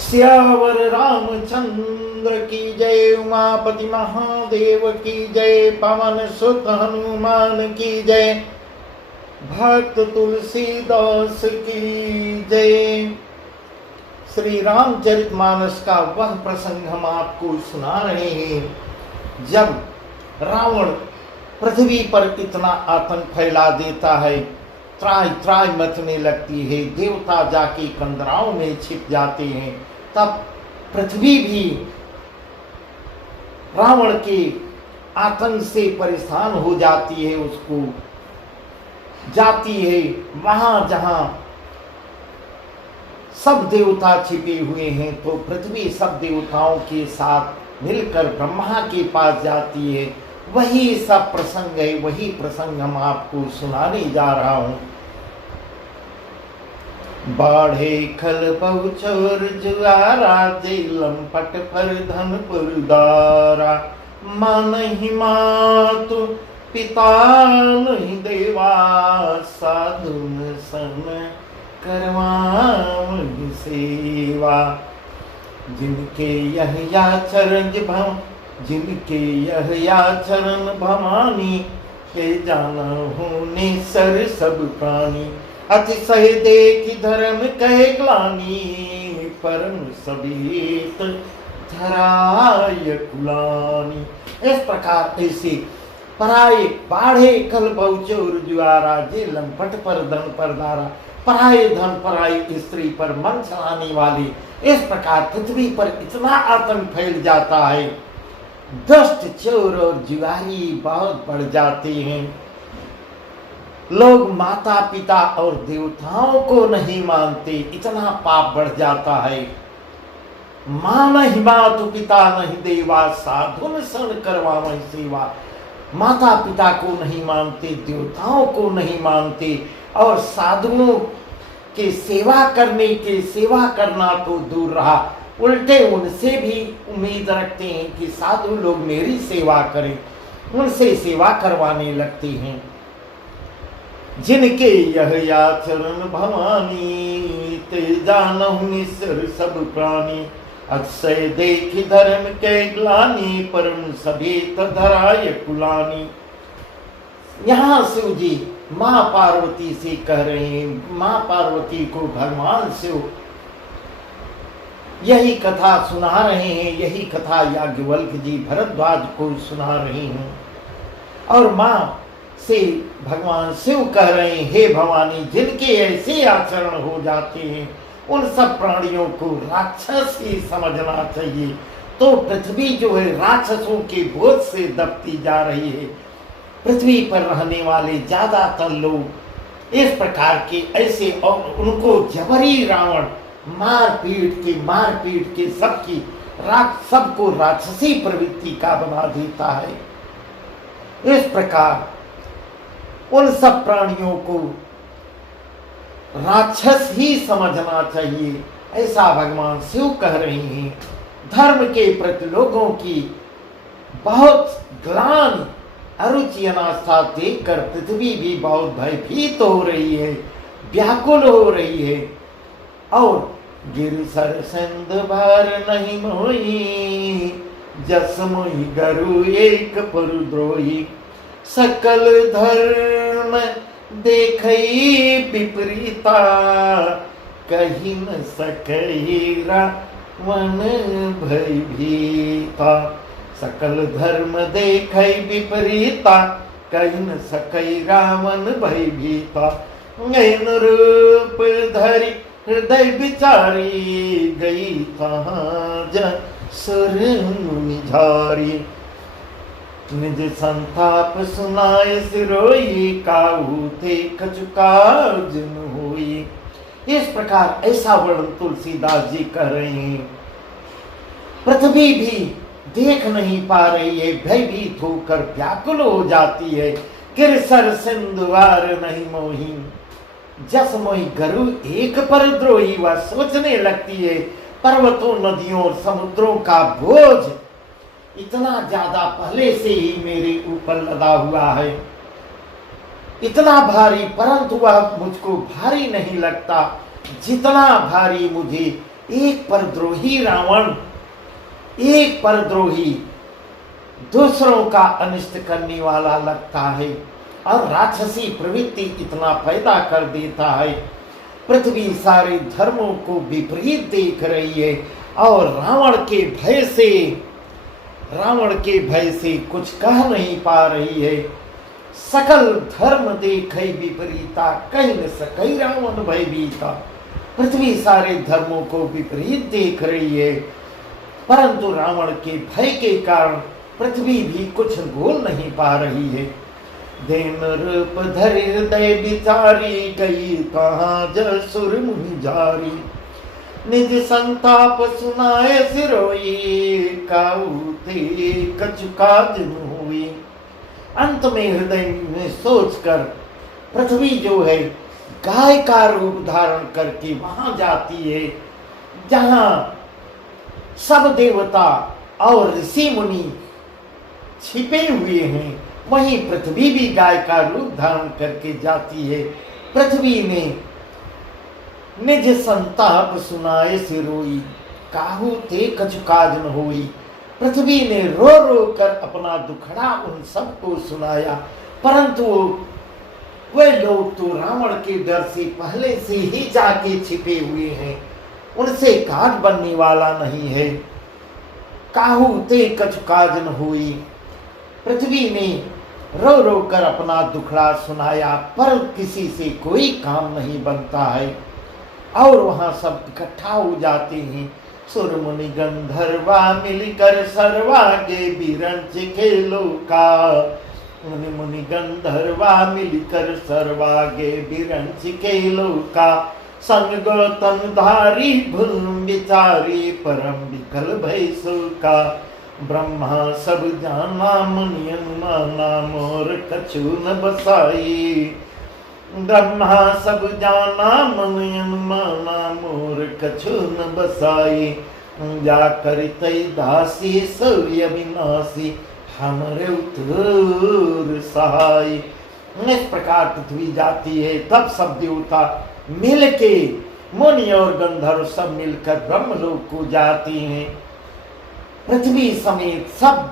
सियावर रामचंद्र की जय, उमापति महादेव की जय, पवन सुत हनुमान की जय, भक्त तुलसीदास की जय। श्री रामचरितमानस का वह प्रसंग हम आपको सुना रहे हैं जब रावण पृथ्वी पर इतना आतंक फैला देता है, त्राय त्राय मचने लगती है, देवता जाके कंदराओं में छिप जाते हैं, तब पृथ्वी भी रावण के आतंक से परेशान हो जाती है, उसको जाती है वहां जहां सब देवता छिपे हुए हैं। तो पृथ्वी सब देवताओं के साथ मिलकर ब्रह्मा के पास जाती है। वही सब प्रसंग है, वही प्रसंग हम आपको सुनाने जा रहा हूं। बाढ़े खल बहुचोर जुआरा, जेलम पट पर धन पुरदारा, माँ नहीं मातु पिता नहीं देवा, साधुन सन करवावहि सेवा। जिनके यह याचरण भव, जिनके यह याचरण भवानी, के जानहु निसर सब प्राणी। अतिशय देख धर्म कह ग्लानि, परम सबीत धराय कुलानी। इस प्रकार ऐसे पराये बाढ़े खल बहुचोर जुआरा, जेलम पट पर धन पर दारा, पराये धन पराई स्त्री पर मन चलाने वाले। इस प्रकार पृथ्वी पर इतना आतंक फैल जाता है, दुष्ट चोर और जुआरी बहुत बढ़ जाते हैं। लोग माता पिता और देवताओं को नहीं मानते, इतना पाप बढ़ जाता है। माँ नहीं मातु पिता नहीं देवा, साधुन सन करवावहि सेवा। माता पिता को नहीं मानते, देवताओं को नहीं मानते, और साधुओं के सेवा करना तो दूर रहा, उल्टे उनसे भी उम्मीद रखते हैं कि साधु लोग मेरी सेवा करें, उनसे सेवा करवाने लगते हैं। जिनके यह याचरण भवानी, ते जानहु निसर सब प्राणी। अतिशय देख धर्म के ग्लानि, परम सबीत धराय कुलानी। यहाँ शिव जी माँ पार्वती से कह रहे हैं, माँ पार्वती को भगवान शिव यही कथा सुना रहे हैं, यही कथा याज्ञवल्क्य जी भरद्वाज को सुना रहे हैं। और माँ से भगवान शिव कह रहे हैं, हे भवानी, जिनके ऐसे आचरण हो जाते हैं उन सब प्राणियों को राक्षस ही समझना चाहिए। तो पृथ्वी जो है राक्षसों के बोझ से दबती जा रही है। पृथ्वी पर रहने वाले ज्यादातर लोग इस प्रकार के ऐसे, और उनको जबरी रावण मार पीट के सबको राक्षसी प्रवृत्ति का बना देता है। इस प्रकार उन सब प्राणियों को राक्षस ही समझना चाहिए, ऐसा भगवान शिव कह रहे हैं। धर्म के प्रति लोगों की बहुत ग्लानि, अरुचि अनास्था देखकर पृथ्वी भी बहुत भयभीत हो रही है, व्याकुल हो रही है। और गिरिसर सिंध भर नहीं मोही, जस मोहि गरु एक पुरद्रोही। सकल धर्म देखई विपरीता, कही न सकई रावण भयभीता। सकल धर्म देखई विपरीता, कही न सकई रावण भयभीता। नैन रूप धरि हृदय विचारी, गई तहाँ जन सुर मुनि झारी। निज संताप सुनाय सिरोई, काहू थे कछु काजन होई। इस प्रकार ऐसा वर्णन तुलसीदास जी कर रहे हैं। पृथ्वी भी देख नहीं पा रही है, भयभीत होकर व्याकुल हो जाती है। गिरसर सिंधुवार नहीं मोही, जस मोहि गरु एक परद्रोही। वह सोचने लगती है पर्वतों, नदियों और समुद्रों का बोझ इतना ज्यादा पहले से ही मेरे ऊपर लदा हुआ है, इतना भारी, परंतु वह मुझको भारी नहीं लगता जितना भारी मुझे एक परद्रोही रावण, एक परद्रोही दूसरों का अनिष्ट करने वाला लगता है और राक्षसी प्रवृत्ति इतना पैदा कर देता है। पृथ्वी सारे धर्मों को विपरीत देख रही है और रावण के भय से कुछ कह नहीं पा रही है। सकल धर्म देखे विपरीता, कहीं न सकई रावण भयभीता। पृथ्वी सारे धर्मों को विपरीत देख रही है, परंतु रावण के भय के कारण पृथ्वी भी कुछ बोल नहीं पा रही है। देन रूप धरि हृदय बिचारी, गई कहाँ जसुर मुनि जारी। निज संताप सुनाए सिरोई, काऊ ते कछु काज न हुई। अंत में हृदय में सोचकर पृथ्वी जो है गाय का रूप धारण करके वहां जाती है जहां सब देवता और ऋषि मुनि छिपे हुए हैं। वहीं पृथ्वी भी गाय का रूप धारण करके जाती है। पृथ्वी ने निज संताप सुनाए सिरोई, काहू ते कछु काज न होई। पृथ्वी ने रो रो कर अपना दुखड़ा उन सबको सुनाया, परंतु वे लोग तो रावण के डर से पहले से ही जाके छिपे हुए हैं, उनसे काज बनने वाला नहीं है। काहू ते कछु काज न हुई। पृथ्वी ने रो रो कर अपना दुखड़ा सुनाया, पर किसी से कोई काम नहीं बनता है और वहां सब इकट्ठा हो जाते हैं। सुर मुनि गंधर्वा मिलकर सर्वागे बिरंच खेलो का। मुनि गंधर्वा मिलकर सर्वागे बिरंच खेलो का। संग गौतम धारी भूम विचारी, परम विकल भय का। ब्रह्मा सब जाना मुनि अनुमाना, मोर कछु न बसाई। ब्रह्मा सब जाना मुनि अनुमाना, मोर कछु न बसाई। जा करितै दासी सौर्य विनाशी, हमरे उतुर सहाय। इस प्रकार पृथ्वी जाती है, तब सब देवता मिलके, मुनि और गंधर्व सब मिलकर ब्रह्मलोक को जाते हैं। पृथ्वी समेत सब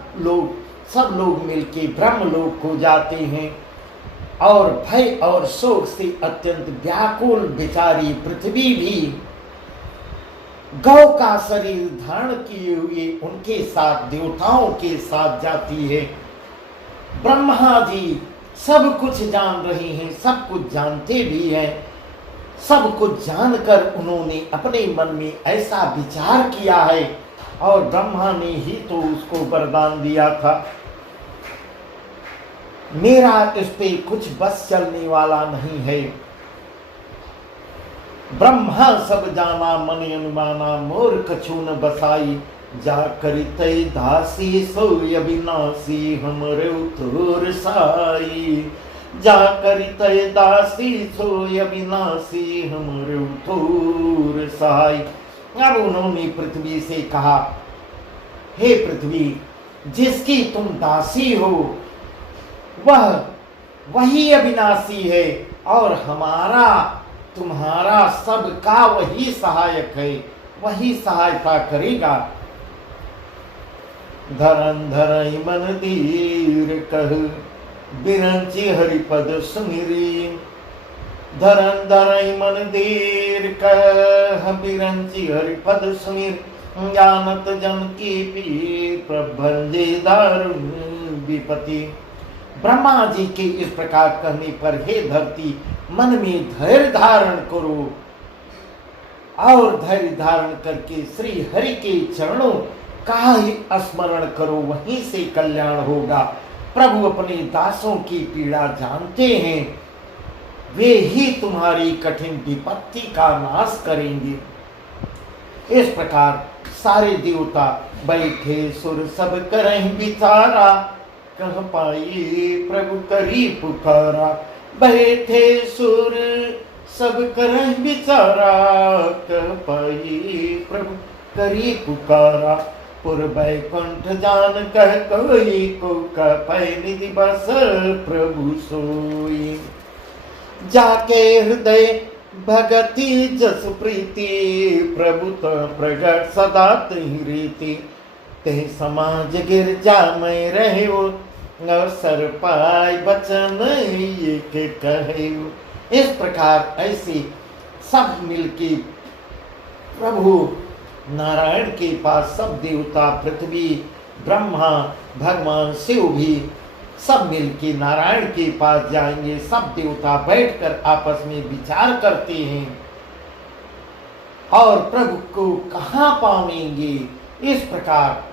लोग मिलके ब्रह्मलोक को जाते हैं और भय और शोक से अत्यंत व्याकुल बेचारी पृथ्वी भी गौ का शरीर धारण किए हुए उनके साथ देवताओं के साथ जाती है। ब्रह्मा जी सब कुछ जान रहे हैं, सब कुछ जानते भी हैं। सब कुछ जानकर उन्होंने अपने मन में ऐसा विचार किया है और ब्रह्मा ने ही तो उसको वरदान दिया था, मेरा इस पे कुछ बस चलने वाला नहीं है। ब्रह्मा सब जाना मन अनुमाना, मोर कछु न बसाई। जा करितै दासी सोय अविनाशी, हमरे उतुर साई। जा करितै दासी सोय अविनाशी, हमरे उतुर साई। अब उन्होंने पृथ्वी से कहा, हे पृथ्वी, जिसकी तुम दासी हो वही अविनाशी है और तुम्हारा सबका वही सहायक है, वही सहायता करेगा। धरन धरई मन धीर कह, बिरंची हरिपद सुमिरी। धरन धरई मन धीर कह, बिरंची हरिपद सुमिर। जानत जन की पीर, प्रभंजे दारुण विपति। ब्रह्मा जी के इस प्रकार कहने पर हे धरती, मन में धैर्य धारण करो और धैर्य धारण करके श्री हरि के चरणों का ही स्मरण करो, वहीं से कल्याण होगा। प्रभु अपने दासों की पीड़ा जानते हैं, वे ही तुम्हारी कठिन विपत्ति का नाश करेंगे। इस प्रकार सारे देवता बैठे, सुर सब करहीं विचारा। कह पाई प्रभु करी पुकारा। बैठे सुर सब करहीं विचारा, कह पाई प्रभु करी पुकारा। पुर बैकुंठ जान कह कोई, को कह पै निधि बस प्रभु सोई। जाके हृदय भगति जस प्रीति प्रभुत प्रगट सदा तहि रीति, तहि समाज गिरजा में रहे अवसर पाय बचन एक कहे। इस प्रकार ऐसे सब मिलके प्रभु नारायण के पास सब देवता, पृथ्वी, ब्रह्मा, भगवान शिव भी सब मिलके नारायण के पास जाएंगे। सब देवता बैठकर आपस में विचार करते हैं और प्रभु को कहाँ पावेंगे। इस प्रकार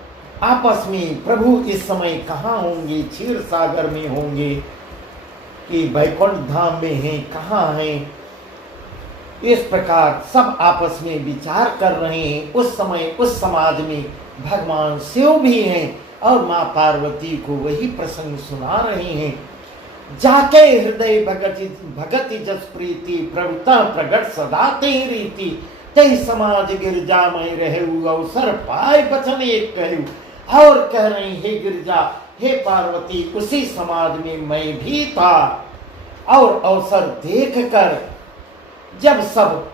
आपस में प्रभु इस समय कहाँ होंगे, क्षीर सागर में होंगे कि वैकुंठ धाम में हैं, कहाँ हैं। इस प्रकार सब आपस में विचार कर रहे हैं। उस समय उस समाज में भगवान शिव भी हैं और माँ पार्वती को वही प्रसंग सुना रहे हैं। जाके हृदय भगति जस प्रीति प्रभुता प्रगट सदा ते रीति, ते समाज गिरजा में रहे अवसर पाए बचन एक कहू। और कह रहे हे गिरजा, हे पार्वती, उसी समाज में मैं भी था और अवसर देख कर जब सब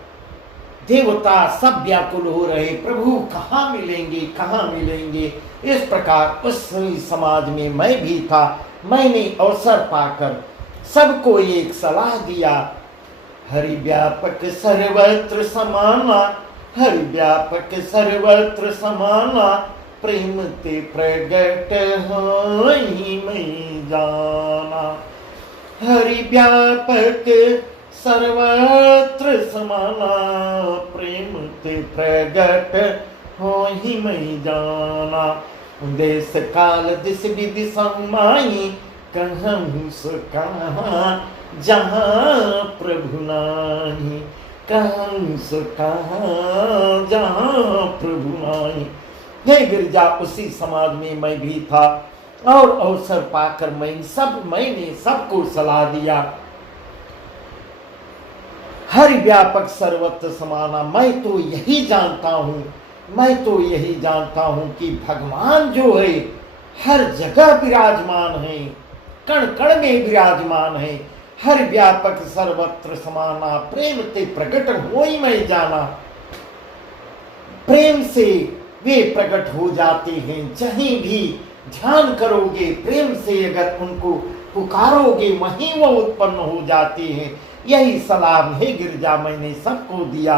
देवता सब व्याकुल हो रहे, प्रभु कहाँ मिलेंगे, कहाँ मिलेंगे। इस प्रकार उस समाज में मैं भी था। मैंने अवसर पाकर सबको एक सलाह दिया, हरि व्यापक सर्वत्र समाना, हरि व्यापक सर्वत्र समाना, प्रेम ते प्रगट होई मैं जाना। हरि व्यापक सर्वत्र समाना, प्रेम ते प्रगट होई मैं जाना। देश काल दिस विधि समाई, कहूँ सो कहाँ जहाँ प्रभु नाही, कहूँ सो कहाँ जहाँ प्रभु नाही। हे गिरजा, उसी समाज में मैं भी था और अवसर पाकर मैंने सबको सलाह दिया। हरि व्यापक सर्वत्र समाना, मैं तो यही जानता हूँ, मैं तो यही जानता हूँ कि भगवान जो है हर जगह विराजमान है, कण कण में विराजमान है। हर व्यापक सर्वत्र समाना, प्रेम ते प्रकट होई मैं जाना। प्रेम से वे प्रकट हो जाते हैं, जहीं भी ध्यान करोगे, प्रेम से अगर उनको पुकारोगे, वहीं वो उत्पन्न हो जाते हैं। यही सलाह हे गिरजा मैंने सबको दिया।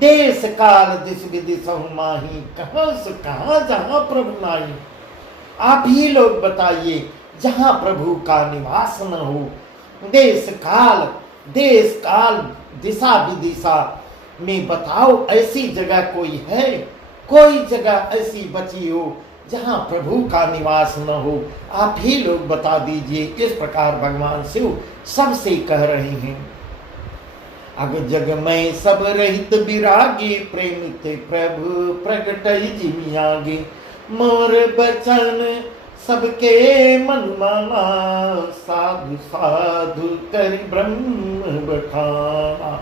देश काल दिस विधि सहु माही, कहाँ से कहाँ जहाँ प्रभु नाही। आप ही लोग बताइए, जहाँ प्रभु का निवास न हो। देश काल दिशा विदिशा में बताओ, ऐसी जगह कोई है? कोई जगह ऐसी बची हो जहाँ प्रभु का निवास न हो? आप ही लोग बता दीजिए। इस प्रकार भगवान शिव सबसे कह रहे हैं। अग जग में सब रहित विरागी, प्रेम ते प्रभु प्रगट जिमियागे। मोर बचन सबके मन माना, साधु साधु कर ब्रह्म बखाना।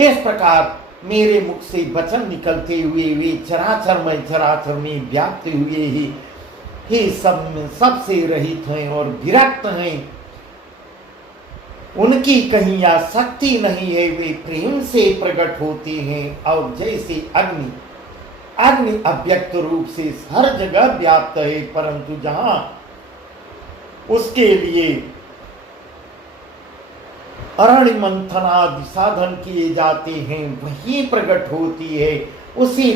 इस प्रकार मेरे मुख से वचन निकलते हुए वे चराचर में व्याप्त हुए ही सबसे रहित हैं और विरक्त हैं। उनकी कहीं या शक्ति नहीं है, वे प्रेम से प्रकट होते हैं। और जैसे अग्नि अव्यक्त रूप से हर जगह व्याप्त है, परंतु जहां उसके लिए अरण्य मंथन आदि साधन किए जाते हैं, वही प्रकट होती है। उसी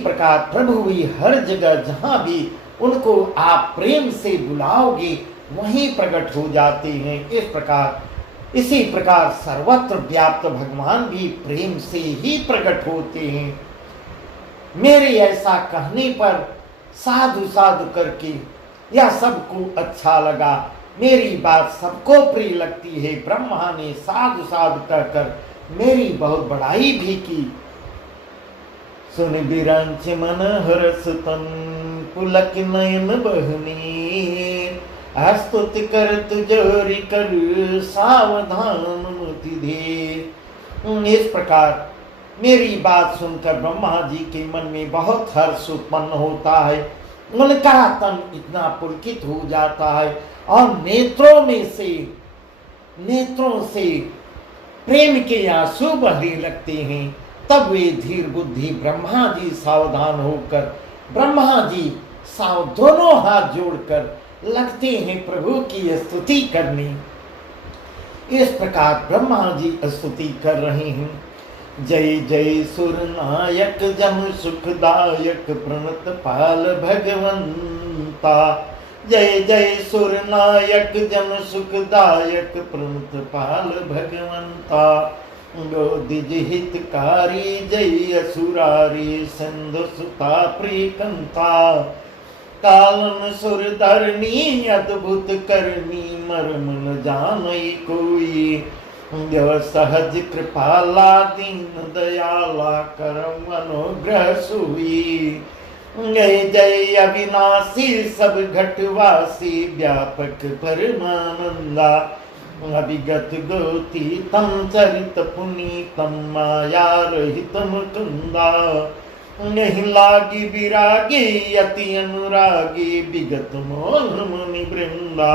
प्रकार प्रभु भी हर जगह जहां भी उनको आप प्रेम से बुलाओगे, वहीं प्रकट हो जाते हैं। इसी प्रकार सर्वत्र व्याप्त भगवान भी प्रेम से ही प्रकट होते हैं। मेरे ऐसा कहने पर साधु साधु करके यह सबको अच्छा लगा, मेरी बात सबको प्रिय लगती है। ब्रह्मा ने साधु साधु कहकर मेरी बहुत बड़ाई भी की। सुन बिरंच मन हरस तन, पुलक नयन बहनी, स्तुति कर तुजोरी कर सावधान मति धीर। इस प्रकार मेरी बात सुनकर ब्रह्मा जी के मन में बहुत हर्ष उत्पन्न होता है। उनका तन इतना पुलकित हो जाता है और नेत्रों से प्रेम के आंसू बहने लगते हैं, तब वे धीर बुद्धि ब्रह्मा जी सावधान होकर, ब्रह्मा जी दोनों हाथ जोड़कर लगते हैं प्रभु की स्तुति करने। इस प्रकार ब्रह्मा जी स्तुति कर रहे हैं। जय जय सुरनायक जन सुखदायक प्रणत पाल भगवंता। जय जय सुरनायक जन सुखदायक प्रणत पाल भगवंता। गोदिज हितकारी जय असुरारी सिंधु सुता प्रियकंता। कालन सुर धरनी अद्भुत करनी मर्म न जानई कोई। जो सहज कृपाला दीन दयाला करम अनुग्रह सुई। जय जय अविनाशी सब घटवासी व्यापक परमानंदा। अभिगत गोती तम चरित पुनीतम माया रहितम कुंदा। नहीं लागी विरागी अति अनुरागी विगत मोह मुनि वृंदा।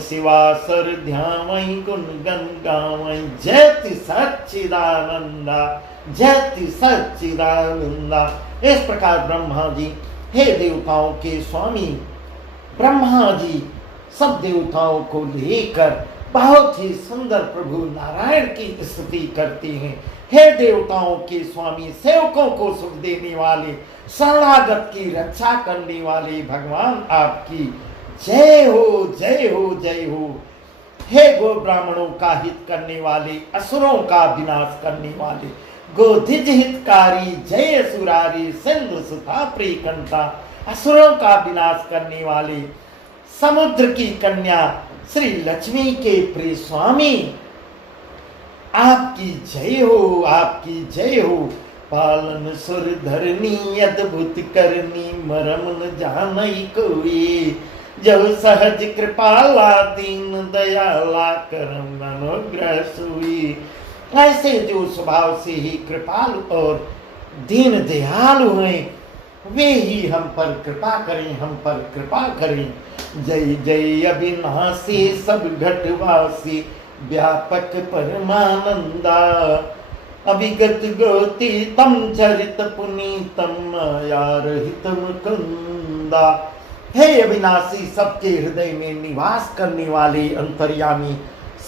शिवासर ध्यावई गुण गण गावई जयति सच्चिदानंदा। जयति सच्चिदानंदा। इस प्रकार ब्रह्मा जी, हे देवताओं के स्वामी ब्रह्मा जी सब देवताओं को लेकर बहुत ही सुंदर प्रभु नारायण की स्तुति करते हैं। हे देवताओं के स्वामी, सेवकों को सुख देने वाले, शरणागत की रक्षा करने वाले भगवान आपकी जय हो, जय हो, जय हो। हे गो ब्राह्मणों का हित करने वाले, असुरों का विनाश करने वाले, गोधिज हितकारी जय असुरारी सिंधु सुता प्रियकंता। असुरों का विनाश करने वाले, समुद्र की कन्या श्री लक्ष्मी के प्रिय स्वामी, आपकी जय हो, आपकी जय हो। पालन सुर धरनी अद्भुत करनी मरम न जानई कोई। जो सहज कृपाला दीन दयाला करम अनुग्रह सुई। ऐसे जो स्वभाव से ही कृपालु और दीन दयालु हैं, वे ही हम पर कृपा करें, हम पर कृपा करें। जय जय अविनाशी सब घटवासी व्यापक परमानंदा। अभिगत गोती तम चरित पुनीतम माया रहित मुकुंदा। हे अविनाशी, सबके हृदय में निवास करने वाले अंतर्यामी,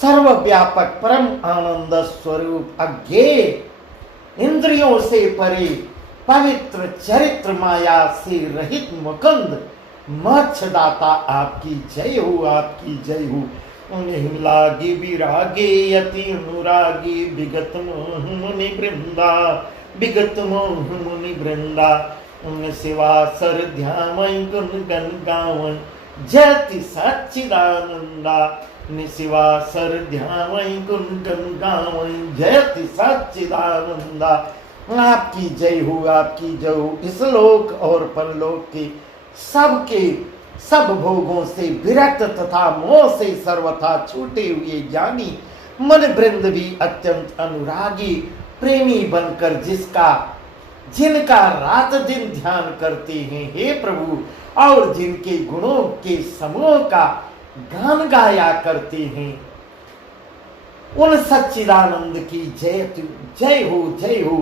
सर्वव्यापक परम आनंद स्वरूप, अज्ञेय इंद्रियों से परे, पवित्र चरित्र माया से रहित मुकुंद मोक्षदाता, आपकी जय हो, आपकी जय हो। नहीं लागी विरागी अति अनुरागी विगत मोह मुनि वृंदा। विगत मोह मुनि वृंदा। शिवा सर ध्यावई गुण गण गावई जयति सच्चिदानंदा। शिवा सर ध्यावई गुण गण गावई जयति सच्चिदानंदा। आपकी जय हो, आपकी जय हो। इस लोक और परलोक के सब भोगों से विरक्त तथा मोह से सर्वथा छूटे हुए ज्ञानी मन वृंद भी अत्यंत अनुरागी प्रेमी बनकर जिनका रात दिन ध्यान करते हैं, हे प्रभु, और जिनके गुणों के समूह का गान गाया करते हैं, उन सच्चिदानंद की जय हो, जय हो।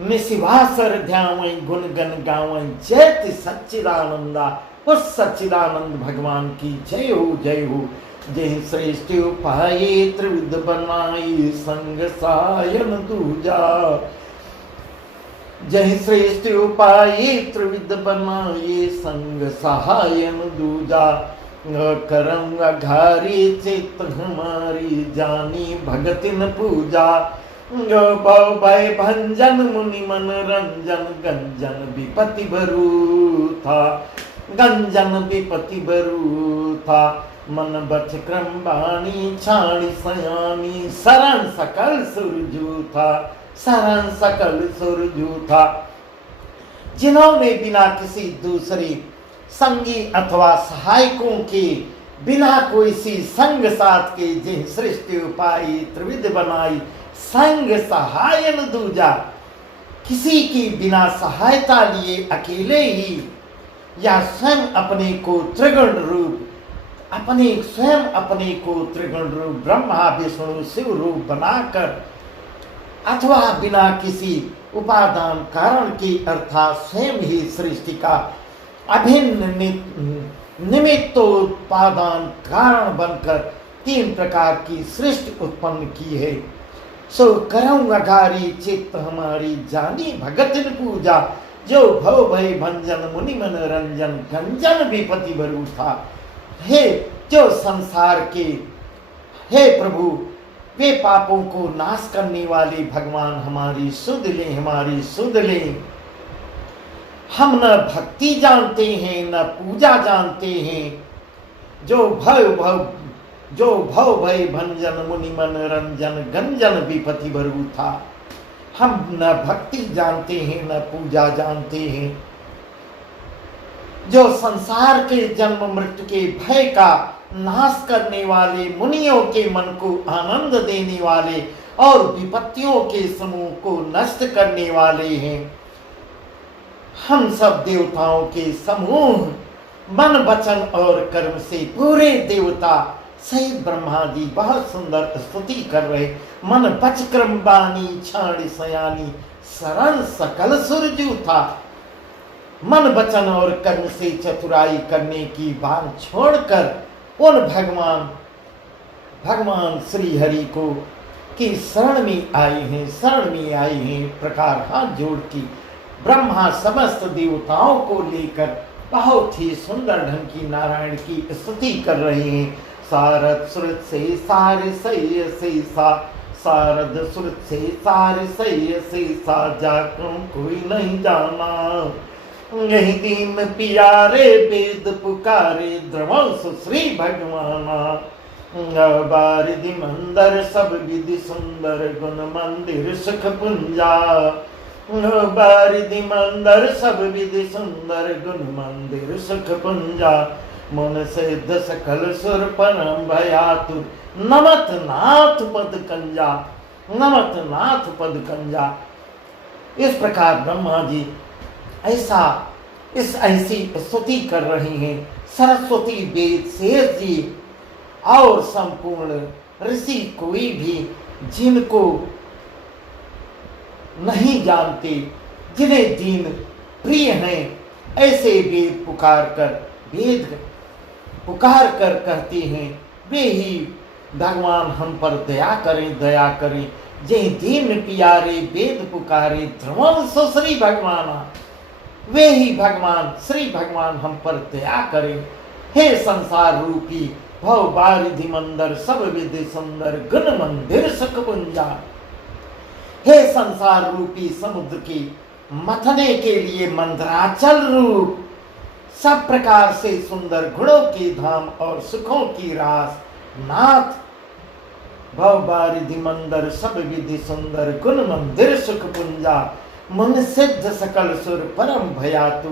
निशिवासर ध्यावई गुण गण गावई जयति सच्चिदानंदा। उस सच्चिदानंद भगवान की जय हो, जय हो। जय श्रेष्ठ उपाय त्रिविध बनाई संग सायन दूजा। जय श्रेष्ठ उपाय त्रिविध बनाए संग सहायन दूजा। करम अघारी चित्त हमारी जानी भगतिन पूजा। भय भंजन मुनि मन रंजन गंजन विपति भरू था। गंजन विपति भरू था। मन बच क्रम बाणी छाणी सयानी शरण सकल सुरजू था। शरण सकल सुरजू था। जिन्होंने बिना किसी दूसरे संगी अथवा सहायकों के, बिना कोई सी संग साथ के, जिन सृष्टि उपाय त्रिविध बनाई संग सहायन दूजा। किसी की बिना सहायता लिए अकेले ही या स्वयं अपने को त्रिगुण रूप अपने स्वयं अपने को त्रिगुण रूप ब्रह्मा विष्णु शिव रूप बनाकर अथवा बिना किसी उपादान कारण की अर्थात स्वयं ही सृष्टि का अभिन्न निमित्तोत्पादान कारण बनकर 3 प्रकार की सृष्टि उत्पन्न की है। सो करऊं अघारी चित्त हमारी जानी भगतिन पूजा, जो भव भय भंजन मुनि मन रंजन गंजन विपति भरू था। हे जो संसार के, हे प्रभु वे पापों को नाश करने वाले भगवान हमारी सुध ले, हमारी सुध ले। हम न भक्ति जानते हैं न पूजा जानते हैं, जो भव भय भंजन मुनि मन रंजन गंजन विपति भरू था। हम न भक्ति जानते हैं न पूजा जानते हैं, जो संसार के जन्म मृत्यु के भय का नाश करने वाले, मुनियों के मन को आनंद देने वाले और विपत्तियों के समूह को नष्ट करने वाले हैं। हम सब देवताओं के समूह मन वचन और कर्म से पूरे देवता सहित ब्रह्मा जी बहुत सुंदर स्तुति कर रहे। मन बच क्रम बानी छाणी सयानी शरण सकल सुरजू था। मन वचन और कर्म से चतुराई करने की बात छोड़कर उन भगवान श्री हरि को की शरण में आए हैं, शरण में आए हैं। प्रकार हाथ जोड़ की ब्रह्मा समस्त देवताओं को लेकर बहुत ही सुंदर ढंग की नारायण की स्तुति कर रहे हैं। सारद सुरत से सारे सही से सा, सारद सुरत से सारे सही से सा, जाकर कोई नहीं जाना। यही दीन पियारे वेद पुकारे द्रवंश श्री भगवाना। बारिधि मंदिर सब विधि सुंदर गुण मंदिर सुख पुंजा। बारिधि मंदिर सब विधि सुंदर गुण मंदिर सुख पुंजा। मन सिद्ध सकल सुर परम भयातुर, नमत नाथ पद कंजा, नमत नाथ पद कंजा। इस प्रकार ब्रह्मा जी ऐसी स्तुति कर रही हैं। सरस्वती वेद शेष जी और संपूर्ण ऋषि कोई भी जिनको नहीं जानते, जिन्हें दीन प्रिय हैं, ऐसे वेद पुकार कर कहते हैं, वे ही भगवान हम पर दया करें, दया करें। जय दीन पियारे वेद पुकारे ध्रुवंश श्री भगवाना। वे ही भगवान श्री भगवान हम पर दया करें। हे संसार रूपी भव बारिधि मंदिर सब विधि सुंदर गुण मंदिर सुख पुंजा। हे संसार रूपी समुद्र की मथने के लिए मंदराचल रूप, सब प्रकार से सुंदर गुणों की धाम और सुखों की रास नाथ। भव बारिधि मंदिर सब विधि सुंदर गुण मंदिर सुख पुंजा। मन सिद्ध सकल सुर परम भयातु,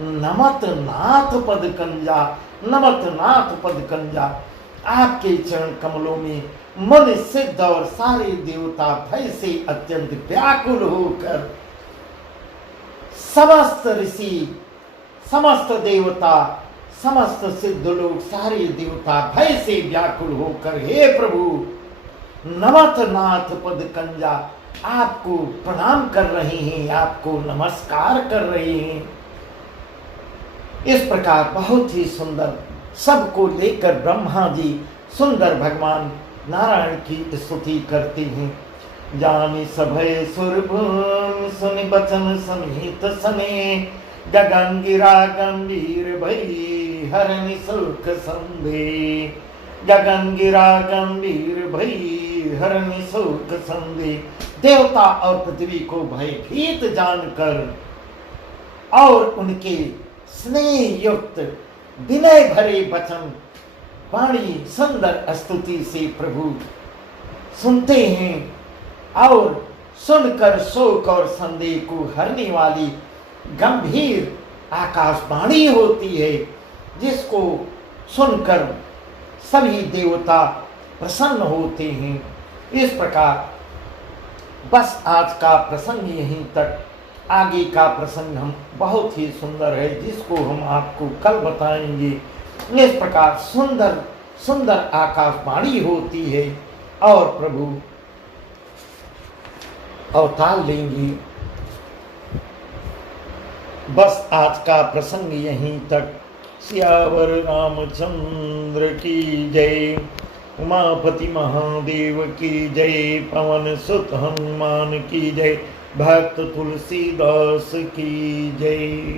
नमत नाथ पद कंजा, नमत नाथ पद कंजा। आपके चरण कमलों में मन सिद्ध और सारे देवता भय से अत्यंत व्याकुल होकर, समस्त ऋषि, समस्त देवता, समस्त सिद्ध लोग, सारे देवता भय से व्याकुल होकर हे प्रभु नमत नाथ पद कंजा, आपको प्रणाम कर रहे हैं, आपको नमस्कार कर रहे हैं। इस प्रकार बहुत ही सुंदर सबको लेकर ब्रह्मा जी सुंदर भगवान नारायण की स्तुति करते हैं। जानि सभय सुरभूम सुनि बचन समीत सने, गगन गिरा गंभीर भई हरनि सुख संदे। गगन गिरा गंभीर भई हरनि सुख संदे। देवता और पृथ्वी को भयभीत जानकर और उनके स्नेह युक्त विनय भरे वचन वाणी सुंदर स्तुति से प्रभु सुनते हैं और सुनकर शोक और संदेह को हरने वाली गंभीर आकाशवाणी होती है, जिसको सुनकर सभी देवता प्रसन्न होते हैं। इस प्रकार बस आज का प्रसंग यहीं तक। आगे का प्रसंग हम बहुत ही सुंदर है, जिसको हम आपको कल बताएंगे। इस प्रकार सुंदर सुंदर आकाशवाणी होती है और प्रभु अवतार लेंगे। बस आज का प्रसंग यहीं तक। सियावर रामचंद्र की जय। उमापति महादेव की जय। पवन सुत हनुमान की जय। भक्त तुलसीदास की जय।